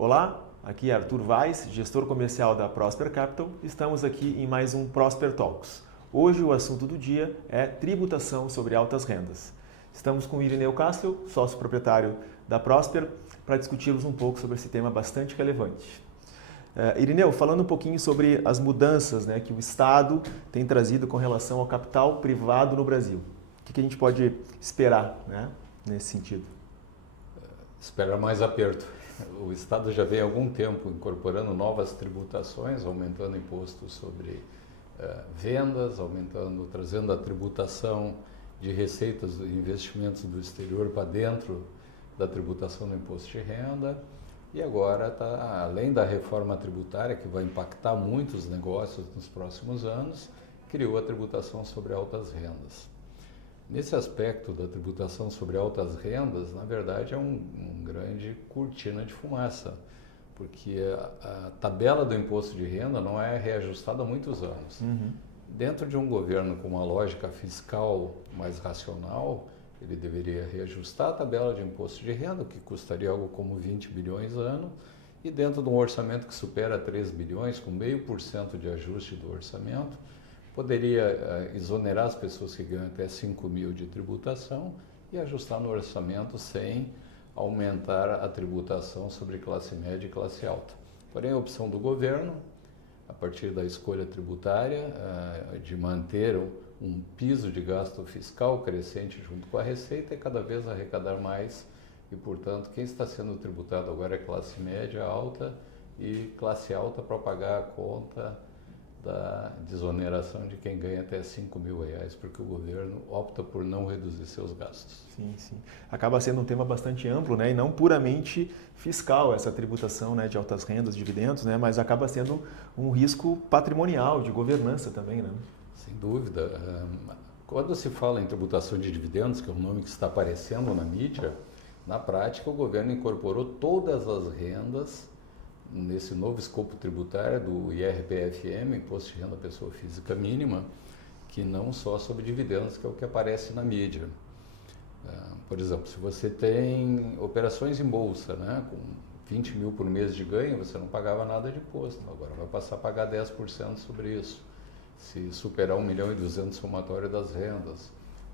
Olá, aqui é Arthur Weiss, gestor comercial da Prosper Capital. Estamos aqui em mais um Prosper Talks. Hoje o assunto do dia é tributação sobre altas rendas. Estamos com o Irineu Castro, sócio proprietário da Prosper, para discutirmos um pouco sobre esse tema bastante relevante. Irineu, falando um pouquinho sobre as mudanças, que o Estado tem trazido com relação ao capital privado no Brasil. O que a gente pode esperar, nesse sentido? Espera mais aperto. O Estado já vem há algum tempo incorporando novas tributações, aumentando impostos sobre vendas, trazendo a tributação de receitas e investimentos do exterior para dentro da tributação do imposto de renda. E agora, além da reforma tributária, que vai impactar muitos negócios nos próximos anos, criou a tributação sobre altas rendas. Nesse aspecto da tributação sobre altas rendas, na verdade é um grande cortina de fumaça, porque a tabela do imposto de renda não é reajustada há muitos anos. Dentro de um governo com uma lógica fiscal mais racional, ele deveria reajustar a tabela de imposto de renda, que custaria algo como 20 bilhões ano, e dentro de um orçamento que supera 3 bilhões, com 0,5% de ajuste do orçamento, poderia exonerar as pessoas que ganham até 5 mil de tributação e ajustar no orçamento sem aumentar a tributação sobre classe média e classe alta. Porém, a opção do governo, a partir da escolha tributária, de manter um piso de gasto fiscal crescente junto com a receita, é cada vez arrecadar mais e, portanto, quem está sendo tributado agora é classe média alta e classe alta para pagar a conta da desoneração de quem ganha até 5 mil reais, porque o governo opta por não reduzir seus gastos. Sim, sim. Acaba sendo um tema bastante amplo, e não puramente fiscal, essa tributação de altas rendas, dividendos, mas acaba sendo um risco patrimonial, de governança também, Sem dúvida. Quando se fala em tributação de dividendos, que é um nome que está aparecendo na mídia, na prática o governo incorporou todas as rendas nesse novo escopo tributário do IRPFM, Imposto de Renda da Pessoa Física Mínima, que não só sobre dividendos, que é o que aparece na mídia. Por exemplo, se você tem operações em bolsa, com 20 mil por mês de ganho, você não pagava nada de imposto, agora vai passar a pagar 10% sobre isso. Se superar 1.200.000 somatório das rendas,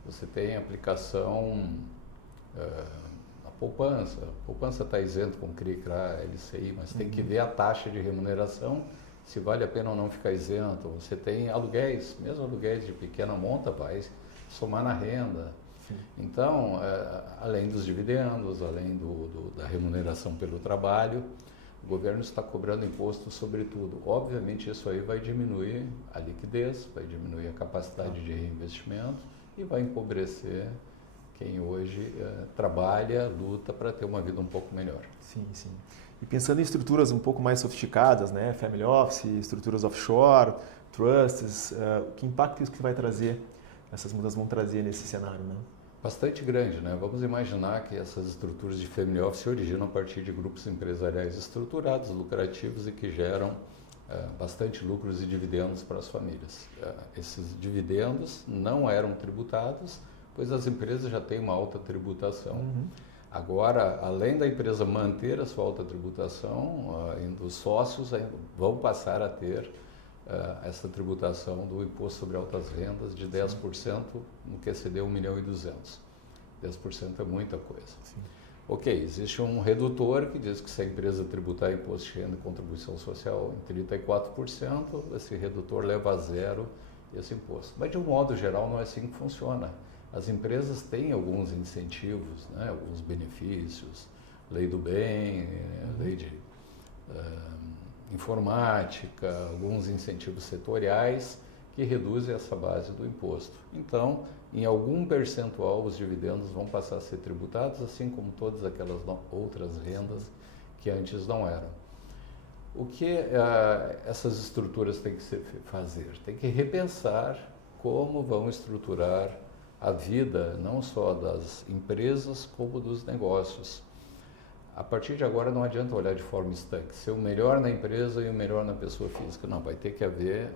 você tem aplicação a poupança está isento com CRI, CRA, LCI, mas tem que ver a taxa de remuneração, se vale a pena ou não ficar isento. Você tem aluguéis, mesmo aluguéis de pequena monta, vai somar na renda. Sim. Então, além dos dividendos, além da remuneração pelo trabalho, o governo está cobrando imposto sobre tudo. Obviamente, isso aí vai diminuir a liquidez, vai diminuir a capacidade de reinvestimento e vai empobrecer quem hoje trabalha, luta para ter uma vida um pouco melhor. Sim, sim. E pensando em estruturas um pouco mais sofisticadas, family office, estruturas offshore, trusts, que impacto isso que vai trazer, essas mudanças vão trazer nesse cenário, Bastante grande, Vamos imaginar que essas estruturas de family office se originam a partir de grupos empresariais estruturados, lucrativos e que geram bastante lucros e dividendos para as famílias. Esses dividendos não eram tributados, pois as empresas já têm uma alta tributação. Agora, além da empresa manter a sua alta tributação, os sócios vão passar a ter essa tributação do imposto sobre altas rendas de 10% no que exceder 1.200.000. 10% é muita coisa. Sim. Ok, existe um redutor que diz que se a empresa tributar imposto de renda e contribuição social em 34%, esse redutor leva a zero esse imposto. Mas, de um modo geral, não é assim que funciona. As empresas têm alguns incentivos, alguns benefícios, lei do bem, lei de informática, alguns incentivos setoriais que reduzem essa base do imposto. Então, em algum percentual, os dividendos vão passar a ser tributados, assim como todas aquelas outras rendas que antes não eram. O que essas estruturas têm que fazer? Tem que repensar como vão estruturar a vida não só das empresas como dos negócios. A partir de agora não adianta olhar de forma estanque, ser o melhor na empresa e o melhor na pessoa física. Não, vai ter que haver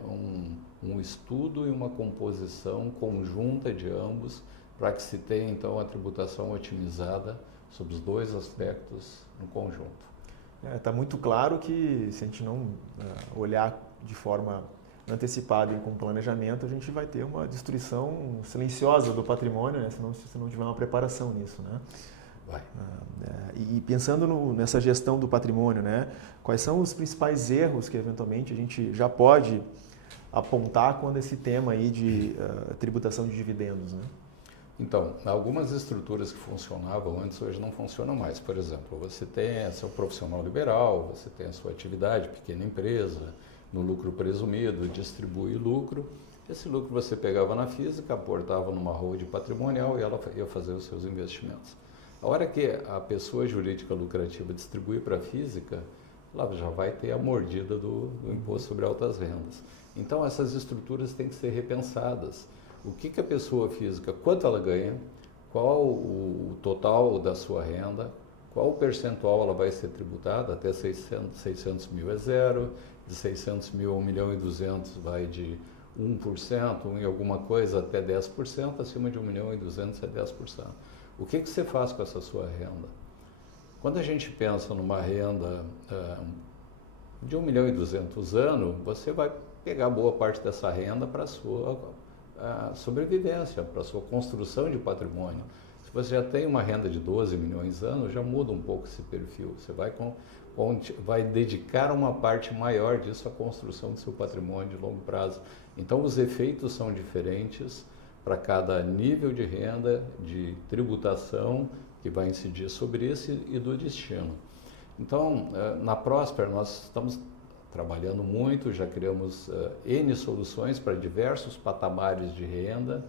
um estudo e uma composição conjunta de ambos para que se tenha então a tributação otimizada sobre os dois aspectos no conjunto. Está muito claro que se a gente não olhar de forma antecipada e com planejamento, a gente vai ter uma destruição silenciosa do patrimônio, né? Se não tiver uma preparação nisso, né? Vai. E pensando nessa gestão do patrimônio, né? Quais são os principais erros que eventualmente a gente já pode apontar quando esse tema aí de tributação de dividendos, né? Então, algumas estruturas que funcionavam antes hoje não funcionam mais. Por exemplo, você tem seu profissional liberal, você tem a sua atividade, pequena empresa, no lucro presumido, distribui lucro. Esse lucro você pegava na física, aportava numa holding patrimonial e ela ia fazer os seus investimentos. A hora que a pessoa jurídica lucrativa distribui para a física, ela já vai ter a mordida do imposto sobre altas rendas. Então, essas estruturas têm que ser repensadas. O que a pessoa física, quanto ela ganha, qual o total da sua renda, qual o percentual ela vai ser tributada, até 600 mil é zero, de 600 mil a 1.200.000 vai de 1%, em alguma coisa até 10%, acima de 1.200.000 é 10%. O que você faz com essa sua renda? Quando a gente pensa numa renda de 1.200.000 ano, você vai pegar boa parte dessa renda para a sua sobrevivência, para a sua construção de patrimônio. Se você já tem uma renda de 12 milhões ano, já muda um pouco esse perfil. Você vai dedicar uma parte maior disso à construção do seu patrimônio de longo prazo. Então, os efeitos são diferentes para cada nível de renda, de tributação que vai incidir sobre isso e do destino. Então, na Prosper, nós estamos trabalhando muito, já criamos N soluções para diversos patamares de renda,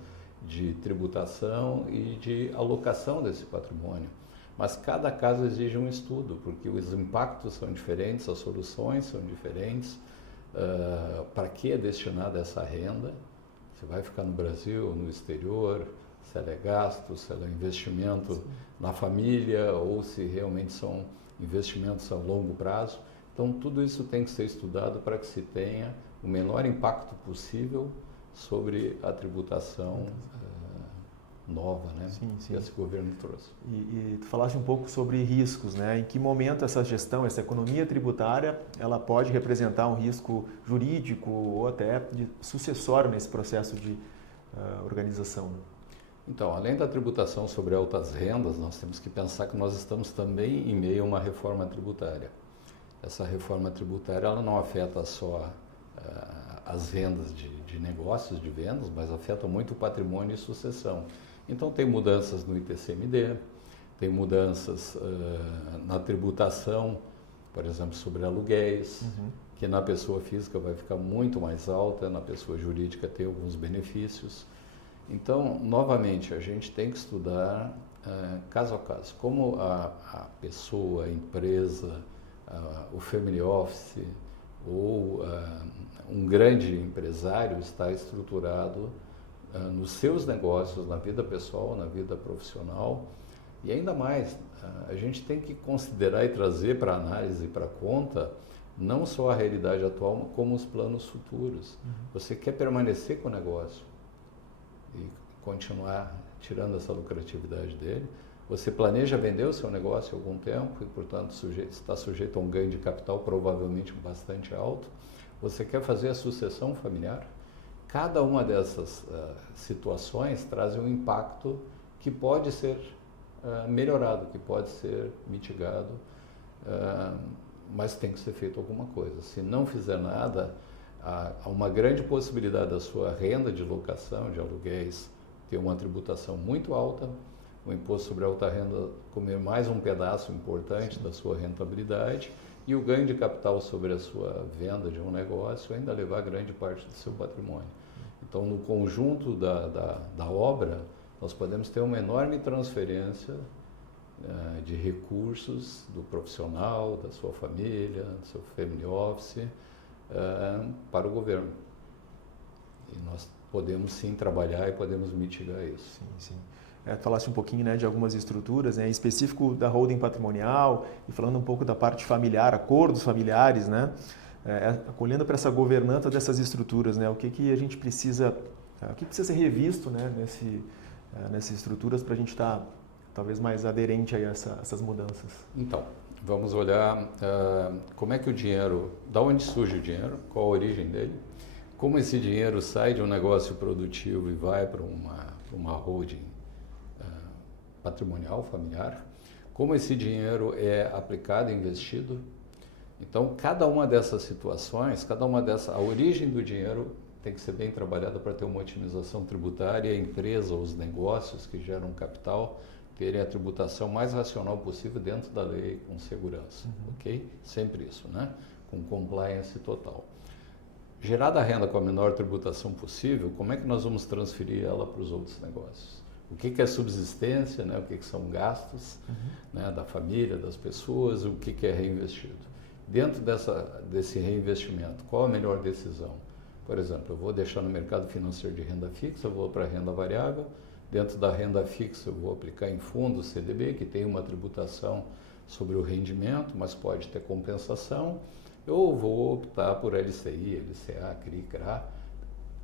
de tributação e de alocação desse patrimônio. Mas cada caso exige um estudo, porque os impactos são diferentes, as soluções são diferentes. Para que é destinada essa renda? Se vai ficar no Brasil, no exterior, se ela é gasto, se ela é investimento na família ou se realmente são investimentos a longo prazo. Então, tudo isso tem que ser estudado para que se tenha o menor impacto possível sobre a tributação nova, né? Sim. Que esse governo trouxe. E tu falaste um pouco sobre riscos, né? Em que momento essa gestão, essa economia tributária, ela pode representar um risco jurídico ou até sucessório nesse processo de organização? Né? Então, além da tributação sobre altas rendas, nós temos que pensar que nós estamos também em meio a uma reforma tributária. Essa reforma tributária ela não afeta só as rendas de negócios, de vendas, mas afeta muito o patrimônio e sucessão. Então tem mudanças no ITCMD, tem mudanças na tributação, por exemplo, sobre aluguéis, que na pessoa física vai ficar muito mais alta, na pessoa jurídica tem alguns benefícios. Então, novamente, a gente tem que estudar caso a caso, como a pessoa, a empresa, o family office ou um grande empresário está estruturado nos seus negócios, na vida pessoal, na vida profissional. E ainda mais, a gente tem que considerar e trazer para análise e para conta não só a realidade atual, como os planos futuros. Você quer permanecer com o negócio e continuar tirando essa lucratividade dele. Você planeja vender o seu negócio há algum tempo e, portanto, está sujeito a um ganho de capital provavelmente bastante alto. Você quer fazer a sucessão familiar? Cada uma dessas situações traz um impacto que pode ser melhorado, que pode ser mitigado, mas tem que ser feito alguma coisa. Se não fizer nada, há uma grande possibilidade da sua renda de locação, de aluguéis, ter uma tributação muito alta, o imposto sobre a alta renda comer mais um pedaço importante da sua rentabilidade e o ganho de capital sobre a sua venda de um negócio ainda levar grande parte do seu patrimônio. Então, no conjunto da obra, nós podemos ter uma enorme transferência de recursos do profissional, da sua família, do seu family office, para o governo. E nós podemos sim trabalhar e podemos mitigar isso. Sim. Falaste um pouquinho, né, de algumas estruturas, né, em específico da holding patrimonial e falando um pouco da parte familiar, acordos familiares, né, olhando para essa governança dessas estruturas, né, o que a gente precisa, o que precisa ser revisto, né, nessas estruturas para a gente estar talvez mais aderente a essas mudanças. Então, Vamos olhar como é que o dinheiro, da onde surge o dinheiro, qual a origem dele, como esse dinheiro sai de um negócio produtivo e vai para uma holding patrimonial, familiar, como esse dinheiro é aplicado e investido. Então, cada uma dessas situações, a origem do dinheiro tem que ser bem trabalhada para ter uma otimização tributária, a empresa, os negócios que geram capital, terem a tributação mais racional possível dentro da lei, com segurança, ok? Sempre isso, né? Com compliance total. Gerada a renda com a menor tributação possível, como é que nós vamos transferir ela para os outros negócios? O que é subsistência, né? O que são gastos né? Da família, das pessoas, o que é reinvestido? Dentro desse reinvestimento, qual a melhor decisão? Por exemplo, eu vou deixar no mercado financeiro de renda fixa, eu vou para a renda variável. Dentro da renda fixa, eu vou aplicar em fundos CDB, que tem uma tributação sobre o rendimento, mas pode ter compensação. Eu vou optar por LCI, LCA, CRI, CRA,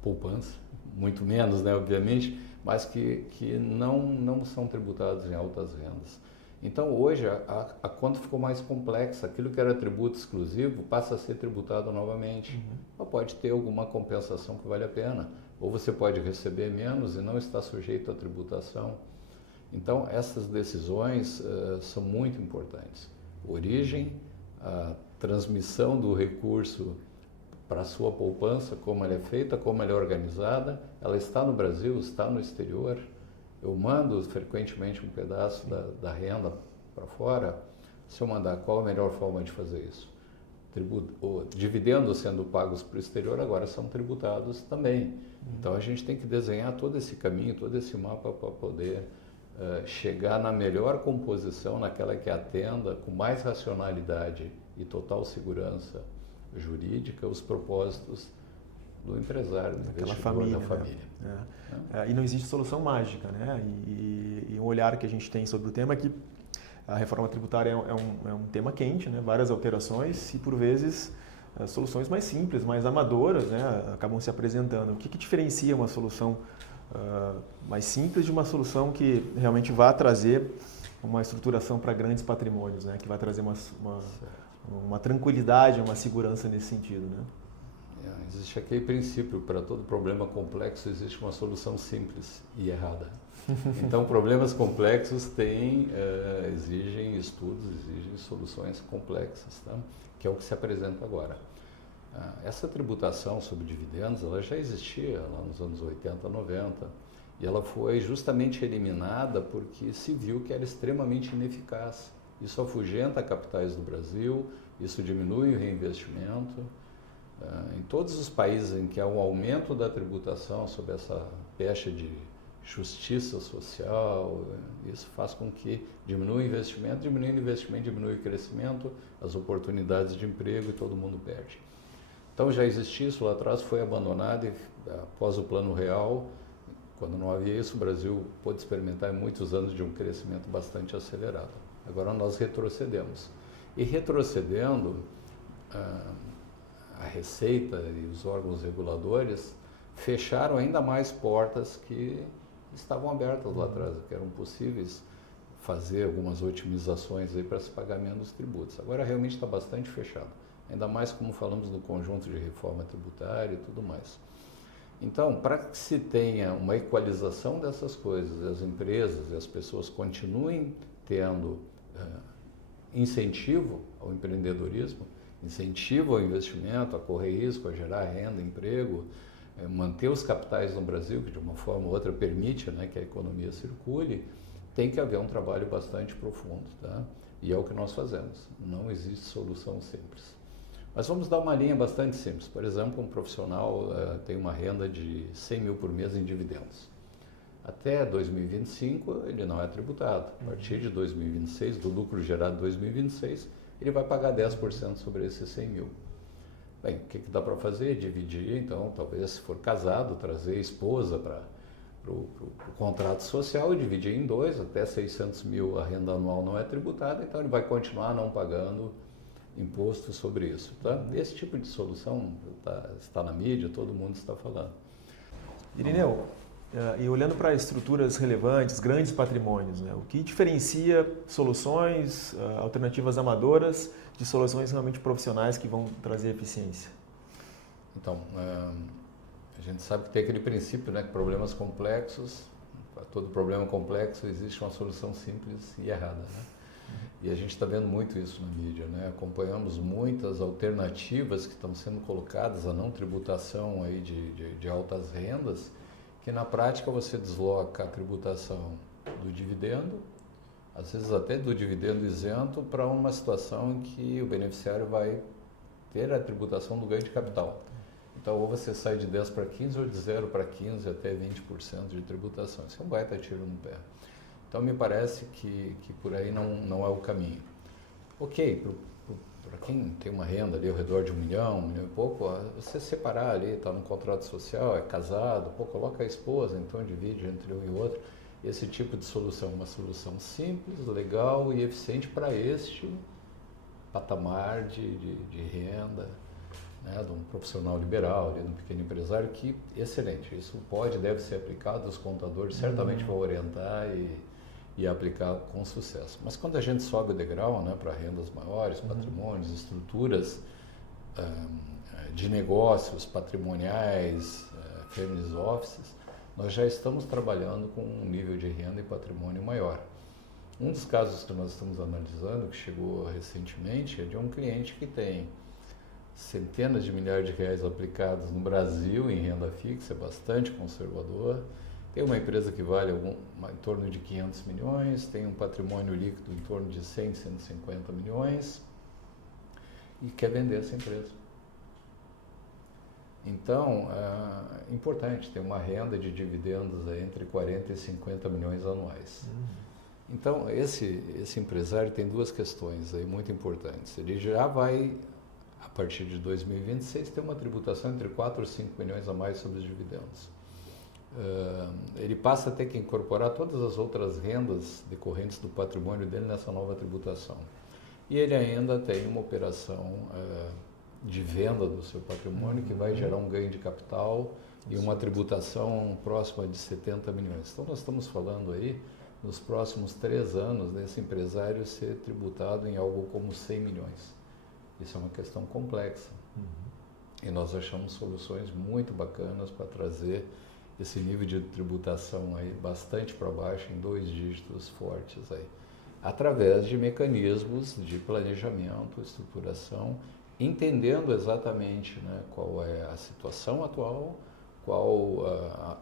poupança, muito menos, né, obviamente, mas que não são tributados em altas rendas. Então, hoje, a conta ficou mais complexa. Aquilo que era tributo exclusivo passa a ser tributado novamente. Mas pode ter alguma compensação que vale a pena. Ou você pode receber menos e não está sujeito à tributação. Então, essas decisões são muito importantes. Origem, a transmissão do recurso para a sua poupança, como ela é feita, como ela é organizada. Ela está no Brasil, está no exterior. Eu mando frequentemente um pedaço da renda para fora. Se eu mandar, qual a melhor forma de fazer isso? Dividendos sendo pagos para o exterior agora são tributados também. Então a gente tem que desenhar todo esse caminho, todo esse mapa para poder chegar na melhor composição, naquela que atenda com mais racionalidade e total segurança jurídica os propósitos do empresário, do Daquela investidor, família, da família. E não existe solução mágica, né? E um olhar que a gente tem sobre o tema é que a reforma tributária é um tema quente, né? Várias alterações e, por vezes, soluções mais simples, mais amadoras, né? Acabam se apresentando. O que diferencia uma solução mais simples de uma solução que realmente vai trazer uma estruturação para grandes patrimônios, né? Que vai trazer uma tranquilidade, uma segurança nesse sentido, né? Existe aquele princípio, para todo problema complexo existe uma solução simples e errada. Então, problemas complexos exigem estudos, exigem soluções complexas, tá? Que é o que se apresenta agora. Essa tributação sobre dividendos, ela já existia lá nos anos 80, 90, e ela foi justamente eliminada porque se viu que era extremamente ineficaz. Isso afugenta capitais do Brasil, isso diminui o reinvestimento. Em todos os países em que há um aumento da tributação sob essa pecha de justiça social, isso faz com que diminua o investimento, diminuindo o investimento, diminui o crescimento, as oportunidades de emprego e todo mundo perde. Então já existia isso lá atrás, foi abandonado e após o Plano Real, quando não havia isso, o Brasil pôde experimentar muitos anos de um crescimento bastante acelerado. Agora nós retrocedemos. E retrocedendo, a Receita e os órgãos reguladores fecharam ainda mais portas que estavam abertas lá atrás, que eram possíveis fazer algumas otimizações aí para esse pagamento dos tributos. Agora realmente está bastante fechado, ainda mais como falamos no conjunto de reforma tributária e tudo mais. Então, para que se tenha uma equalização dessas coisas, as empresas e as pessoas continuem tendo incentivo ao empreendedorismo, incentivo ao investimento, a correr risco, a gerar renda, emprego, manter os capitais no Brasil, que de uma forma ou outra permite, né, que a economia circule, tem que haver um trabalho bastante profundo, tá? E é o que nós fazemos. Não existe solução simples. Mas vamos dar uma linha bastante simples. Por exemplo, um profissional tem uma renda de 100 mil por mês em dividendos. Até 2025 ele não é tributado. A partir de 2026, do lucro gerado em 2026, ele vai pagar 10% sobre esses 100 mil. Bem, o que dá para fazer? Dividir, então, talvez se for casado, trazer a esposa para o contrato social e dividir em dois, até 600 mil a renda anual não é tributada, então ele vai continuar não pagando imposto sobre isso. Tá? Esse tipo de solução está na mídia, todo mundo está falando. Irineu, E olhando para estruturas relevantes, grandes patrimônios, né? O que diferencia soluções alternativas amadoras de soluções realmente profissionais que vão trazer eficiência? Então, a gente sabe que tem aquele princípio, né, que problemas complexos, para todo problema complexo existe uma solução simples e errada, né? E a gente está vendo muito isso na mídia, né? Acompanhamos muitas alternativas que estão sendo colocadas à não tributação aí de altas rendas, que na prática você desloca a tributação do dividendo, às vezes até do dividendo isento, para uma situação em que o beneficiário vai ter a tributação do ganho de capital. Então, ou você sai de 10 para 15, ou de 0 para 15 até 20% de tributação. Isso é um baita tiro no pé. Então, me parece que por aí não é o caminho. Ok, para quem tem uma renda ali ao redor de 1 milhão e pouco, você separar ali, está no contrato social, é casado, coloca a esposa, então divide entre um e outro. Esse tipo de solução, uma solução simples, legal e eficiente para este patamar de renda, né, de um profissional liberal, de um pequeno empresário, que excelente. Isso deve ser aplicado, os contadores certamente vão orientar e aplicar com sucesso. Mas quando a gente sobe o degrau, né, para rendas maiores, patrimônios, estruturas de negócios patrimoniais, family offices, nós já estamos trabalhando com um nível de renda e patrimônio maior. Um dos casos que nós estamos analisando, que chegou recentemente, é de um cliente que tem centenas de milhares de reais aplicados no Brasil em renda fixa, é bastante conservador. Tem uma empresa que vale em torno de 500 milhões, tem um patrimônio líquido em torno de 100, 150 milhões e quer vender essa empresa. Então, é importante ter uma renda de dividendos entre 40 e 50 milhões anuais. Então, esse empresário tem duas questões aí muito importantes. Ele já vai, a partir de 2026, ter uma tributação entre 4 e 5 milhões a mais sobre os dividendos. Ele passa a ter que incorporar todas as outras rendas decorrentes do patrimônio dele nessa nova tributação. E ele ainda tem uma operação de venda do seu patrimônio que vai gerar um ganho de capital e uma tributação próxima de 70 milhões. Então, nós estamos falando aí, nos próximos 3 anos, desse empresário ser tributado em algo como 100 milhões. Isso é uma questão complexa. E nós achamos soluções muito bacanas para trazer esse nível de tributação aí bastante para baixo, em 2 dígitos fortes aí, através de mecanismos de planejamento, estruturação, entendendo exatamente, né, qual é a situação atual,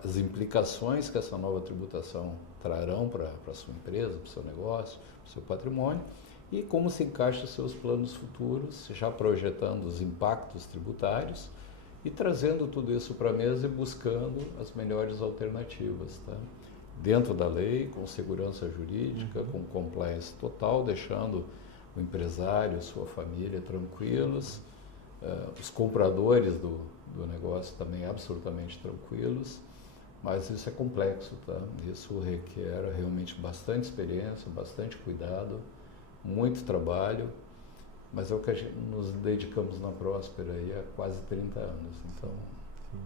as implicações que essa nova tributação trarão para a sua empresa, para o seu negócio, para o seu patrimônio, e como se encaixa os seus planos futuros, já projetando os impactos tributários e trazendo tudo isso para a mesa e buscando as melhores alternativas, tá? Dentro da lei, com segurança jurídica, com compliance total, deixando o empresário, sua família tranquilos, os compradores do negócio também absolutamente tranquilos, mas isso é complexo, tá? Isso requer realmente bastante experiência, bastante cuidado, muito trabalho, mas é o que nos dedicamos na Prosper aí há quase 30 anos. Então,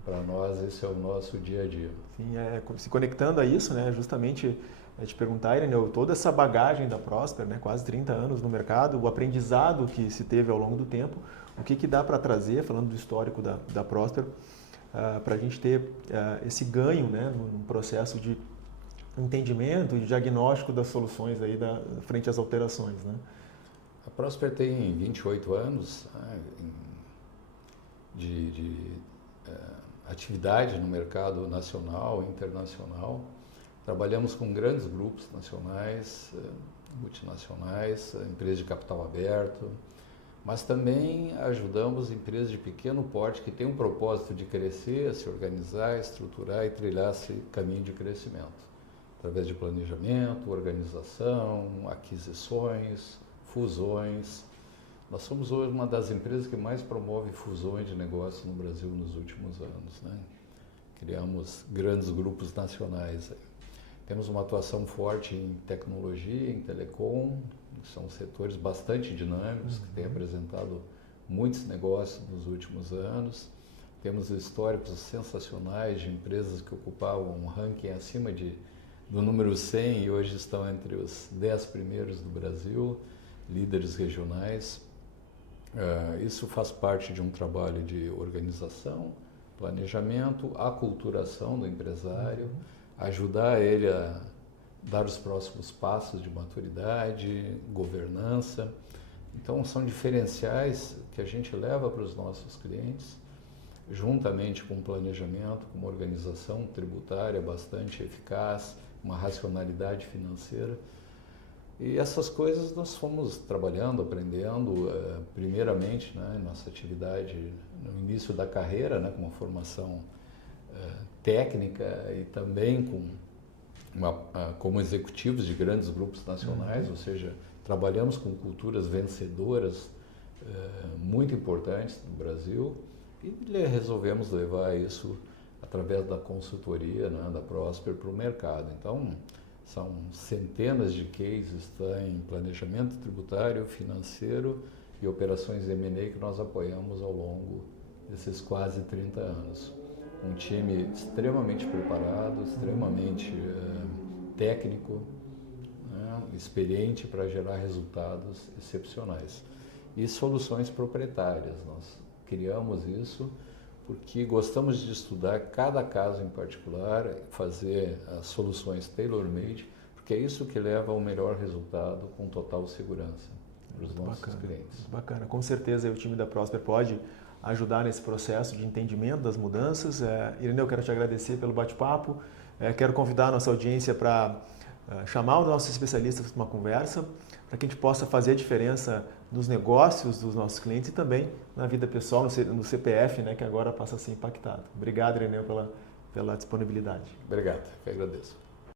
para nós, esse é o nosso dia a dia. Sim, se conectando a isso, né, justamente te perguntar, Irineu, toda essa bagagem da Prosper, né, quase 30 anos no mercado, o aprendizado que se teve ao longo do tempo, o que dá para trazer, falando do histórico da Prosper, para a gente ter esse ganho, né, no processo de entendimento e diagnóstico das soluções aí frente às alterações, né? A Prosper tem 28 anos de atividade no mercado nacional e internacional. Trabalhamos com grandes grupos nacionais, multinacionais, empresas de capital aberto, mas também ajudamos empresas de pequeno porte que têm um propósito de crescer, se organizar, estruturar e trilhar esse caminho de crescimento, através de planejamento, organização, aquisições, fusões. Nós somos hoje uma das empresas que mais promove fusões de negócios no Brasil nos últimos anos, né? Criamos grandes grupos nacionais. Temos uma atuação forte em tecnologia, em telecom, que são setores bastante dinâmicos, que têm apresentado muitos negócios nos últimos anos. Temos históricos sensacionais de empresas que ocupavam um ranking acima do número 100 e hoje estão entre os 10 primeiros do Brasil, líderes regionais. Isso faz parte de um trabalho de organização, planejamento, aculturação do empresário, ajudar ele a dar os próximos passos de maturidade, governança. Então, são diferenciais que a gente leva para os nossos clientes, juntamente com um planejamento, com uma organização tributária bastante eficaz, uma racionalidade financeira. E essas coisas nós fomos trabalhando, aprendendo, primeiramente, né, nossa atividade no início da carreira, né, com uma formação técnica e também como executivos de grandes grupos nacionais, ou seja, trabalhamos com culturas vencedoras muito importantes no Brasil e resolvemos levar isso através da consultoria, né, da Prosper para o mercado. Então, são centenas de cases em planejamento tributário, financeiro e operações M&A que nós apoiamos ao longo desses quase 30 anos. Um time extremamente preparado, extremamente técnico, né, experiente para gerar resultados excepcionais. E soluções proprietárias. Nós criamos isso porque gostamos de estudar cada caso em particular, fazer as soluções tailor-made, porque é isso que leva ao melhor resultado com total segurança para os nossos clientes. Bacana, com certeza o time da Prosper pode ajudar nesse processo de entendimento das mudanças. Irineu, eu quero te agradecer pelo bate-papo, quero convidar a nossa audiência para chamar os nossos especialistas para uma conversa, para que a gente possa fazer a diferença nos negócios dos nossos clientes e também na vida pessoal, no CPF, né, que agora passa a ser impactado. Obrigado, Irineu, pela disponibilidade. Obrigado, eu agradeço.